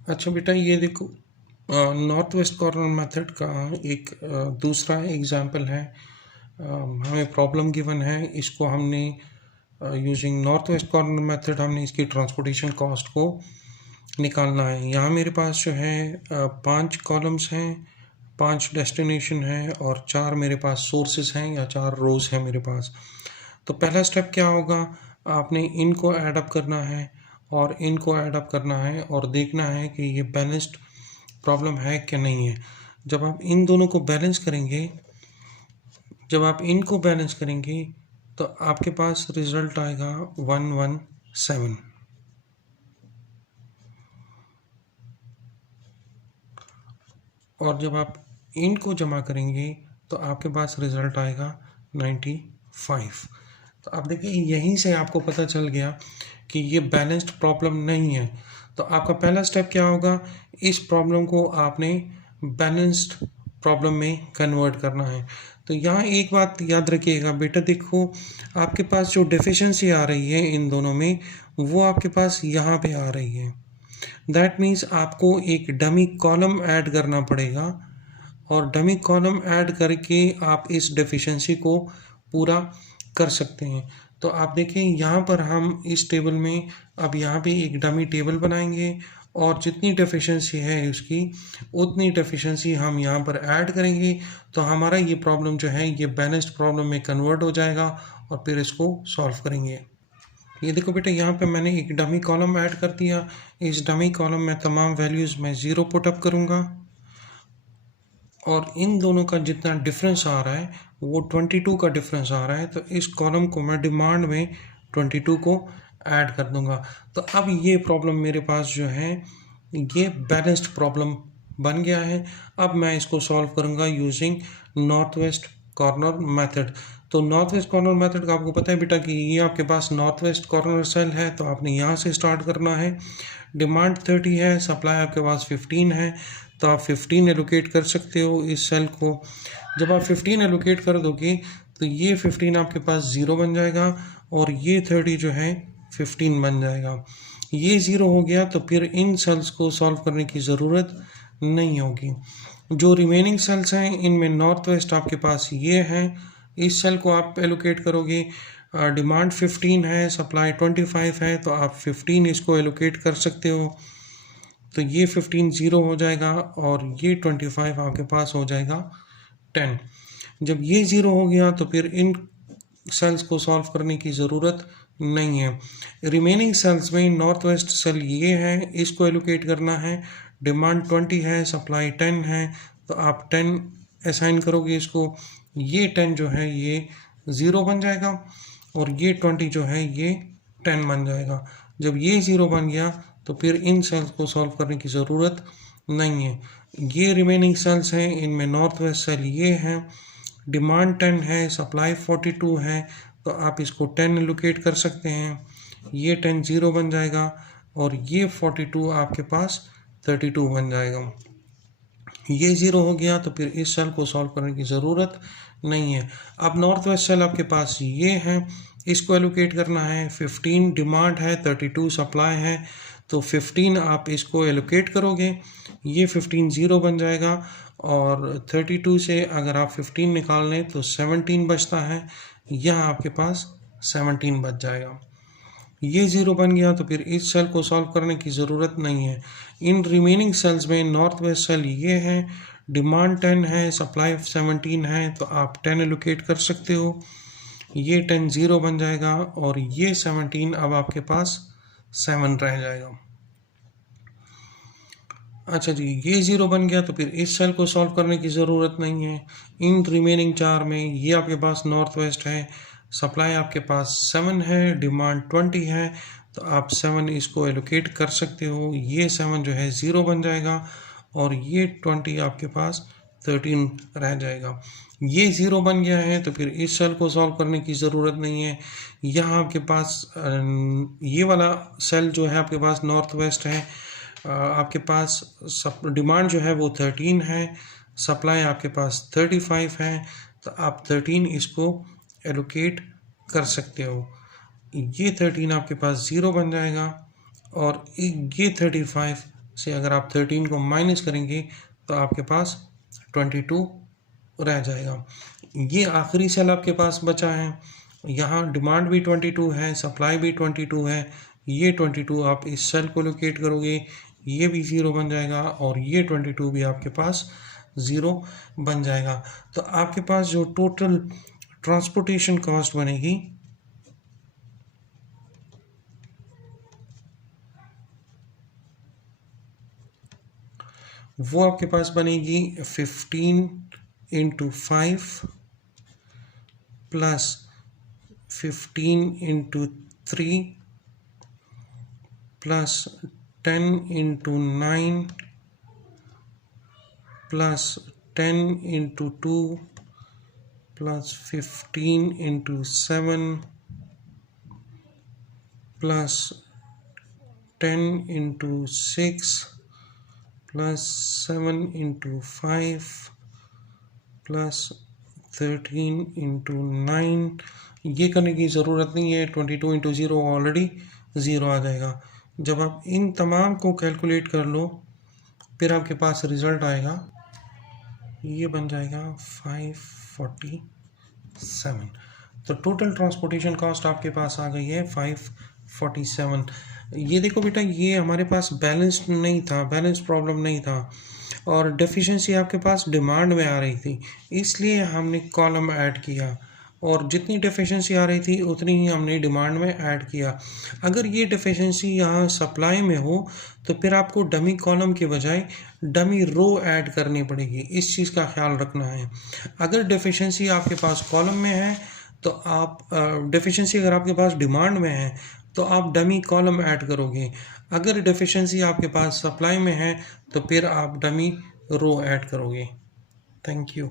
अच्छा बेटा, ये देखो, नॉर्थ वेस्ट कॉर्नर मेथड का एक दूसरा एग्जांपल है। हमें प्रॉब्लम गिवन है, इसको हमने using north west corner method हमने इसकी ट्रांसपोर्टेशन कॉस्ट को निकालना है। यहाँ मेरे पास जो है 5 कॉलम्स हैं, 5 डेस्टिनेशन हैं और 4 मेरे पास सोर्सेज हैं या 4 रोज हैं मेरे पास। तो पहला स्टेप क्या होगा, आपने इनको ऐड अप करना है और इनको ऐड अप करना है और देखना है कि ये बैलेंस्ड प्रॉब्लम है कि नहीं है। जब आप इन दोनों को बैलेंस करेंगे, जब आप इनको बैलेंस करेंगे तो आपके पास रिजल्ट आएगा 117। और जब आप इनको जमा करेंगे तो आपके पास रिजल्ट आएगा 95। तो आप देखिए, यहीं से आपको पता चल गया कि ये बैलेंस्ड प्रॉब्लम नहीं है। तो आपका पहला स्टेप क्या होगा, इस प्रॉब्लम को आपने बैलेंस्ड प्रॉब्लम में कन्वर्ट करना है। तो यहाँ एक बात याद रखिएगा बेटा, देखो आपके पास जो डेफिशिएंसी आ रही है इन दोनों में, वो आपके पास यहाँ पे आ रही है। दैट मीन्स आपको एक डमी कॉलम ऐड करना पड़ेगा और डमी कॉलम ऐड करके आप इस डेफिशिएंसी को पूरा कर सकते हैं। तो आप देखें यहाँ पर हम इस टेबल में अब यहाँ पे एक डमी टेबल बनाएंगे और जितनी डेफिशिएंसी है उसकी उतनी डेफिशिएंसी हम यहाँ पर ऐड करेंगे। तो हमारा ये प्रॉब्लम जो है ये बैलेंस्ड प्रॉब्लम में कन्वर्ट हो जाएगा और फिर इसको सॉल्व करेंगे। ये देखो बेटा, यहाँ पे मैंने एक डमी कॉलम ऐड कर दिया। इस डमी कॉलम में तमाम वैल्यूज़ मैं 0 पुटअप करूँगा और इन दोनों का जितना डिफरेंस आ रहा है वो 22 का डिफरेंस आ रहा है। तो इस कॉलम को मैं डिमांड में 22 को ऐड कर दूंगा। तो अब ये प्रॉब्लम मेरे पास जो है ये बैलेंस्ड प्रॉब्लम बन गया है। अब मैं इसको सॉल्व करूंगा using north west corner method. तो नॉर्थ वेस्ट कॉर्नर मेथड का आपको पता है बेटा कि ये आपके पास नॉर्थ वेस्ट कॉर्नर सेल है, तो आपने यहाँ से स्टार्ट करना है। डिमांड 30 है, सप्लाई आपके पास 15 है, तो आप 15 एलोकेट कर सकते हो इस सेल को। जब आप 15 एलोकेट कर दोगे तो ये 15 आपके पास 0 बन जाएगा और ये 30 जो है 15 बन जाएगा। ये 0 हो गया तो फिर इन सेल्स को सॉल्व करने की ज़रूरत नहीं होगी। जो रिमेनिंग सेल्स हैं इनमें नॉर्थ वेस्ट आपके पास ये हैं। इस सेल को आप एलोकेट करोगे, डिमांड 15 है, सप्लाई 25 है, तो आप 15 इसको एलोकेट कर सकते हो। तो ये 15 0 हो जाएगा और ये 25 आपके पास हो जाएगा 10। जब ये 0 हो गया तो फिर इन सेल्स को सॉल्व करने की ज़रूरत नहीं है। रिमेनिंग सेल्स में नॉर्थ वेस्ट सेल ये है, इसको एलोकेट करना है। डिमांड 20 है, सप्लाई 10 है, तो आप 10 असाइन करोगे इसको। ये 10 जो है ये 0 बन जाएगा और ये 20 जो है ये 10 बन जाएगा। जब ये 0 बन गया तो फिर इन सेल्स को सॉल्व करने की ज़रूरत नहीं है। ये रिमेनिंग सेल्स हैं, इनमें नॉर्थ वेस्ट सेल ये हैं। डिमांड 10 है, सप्लाई 42 है, तो आप इसको 10 एलोकेट कर सकते हैं। ये 10 0 बन जाएगा और ये 42 आपके पास 32 बन जाएगा। ये 0 हो गया तो फिर इस सेल को सॉल्व करने की ज़रूरत नहीं है। अब नॉर्थ वेस्ट सेल आपके पास ये है, इसको एलोकेट करना है। 15 डिमांड है, 32 सप्लाई है, तो 15 आप इसको एलोकेट करोगे। ये 15 0 बन जाएगा और 32 से अगर आप 15 निकाल लें तो 17 बचता है। यहाँ आपके पास 17 बच जाएगा। ये 0 बन गया तो फिर इस सेल को सॉल्व करने की ज़रूरत नहीं है। इन रिमेनिंग सेल्स में नॉर्थ वेस्ट सेल ये है, डिमांड 10 है, सप्लाई 17 है, तो आप 10 एलोकेट कर सकते हो। ये 10 0 बन जाएगा और ये 17 अब आपके पास 7 रह जाएगा। अच्छा जी, ये 0 बन गया तो फिर इस सेल को सॉल्व करने की ज़रूरत नहीं है। इन रिमेनिंग 4 में ये आपके पास नॉर्थ वेस्ट है, सप्लाई आपके पास 7 है, डिमांड 20 है, तो आप 7 इसको एलोकेट कर सकते हो। ये 7 जो है 0 बन जाएगा और ये 20 आपके पास 13 रह जाएगा। ये 0 बन गया है तो फिर इस सेल को सॉल्व करने की ज़रूरत नहीं है। यहाँ आपके पास ये वाला सेल जो है आपके पास नॉर्थ वेस्ट है, आपके पास डिमांड जो है वो 13 है, सप्लाई आपके पास 35 है, तो आप 13 इसको एलोकेट कर सकते हो। ये 13 आपके पास 0 बन जाएगा और ये 35 से अगर आप 13 को माइनस करेंगे तो आपके पास 22 रह जाएगा। ये आखिरी सेल आपके पास बचा है। यहाँ डिमांड भी 22 है, सप्लाई भी 22 है। ये 22 आप इस सेल को लोकेट करोगे, ये भी 0 बन जाएगा और ये 22 भी आपके पास 0 बन जाएगा। तो आपके पास जो टोटल ट्रांसपोर्टेशन कॉस्ट बनेगी वो आपके पास बनेगी 15 into 5 plus 15 into 3 plus 10 into 9 plus 10 into 2 plus 15 into 7 plus 10 into 6 plus 7 into 5 plus 13 into 9। ये करने की ज़रूरत नहीं है, 22 इंटू 0 ऑलरेडी 0 आ जाएगा। जब आप इन तमाम को कैलकुलेट कर लो फिर आपके पास रिज़ल्ट आएगा, ये बन जाएगा 547। तो टोटल ट्रांसपोर्टेशन कॉस्ट आपके पास आ गई है 547। ये देखो बेटा, ये हमारे पास बैलेंस नहीं था, बैलेंस प्रॉब्लम नहीं था और डेफिशिएंसी आपके पास डिमांड में आ रही थी, इसलिए हमने कॉलम ऐड किया और जितनी डेफिशिएंसी आ रही थी उतनी ही हमने डिमांड में ऐड किया। अगर ये डेफिशिएंसी यहाँ सप्लाई में हो तो फिर आपको डमी कॉलम के बजाय डमी रो ऐड करनी पड़ेगी, इस चीज़ का ख्याल रखना है। अगर डेफिशिएंसी आपके पास कॉलम में है तो आप डेफिशिएंसी अगर आपके पास डिमांड में है तो आप डमी कॉलम ऐड करोगे। अगर डेफिशिएंसी आपके पास सप्लाई में है तो फिर आप डमी रो ऐड करोगे। Thank you.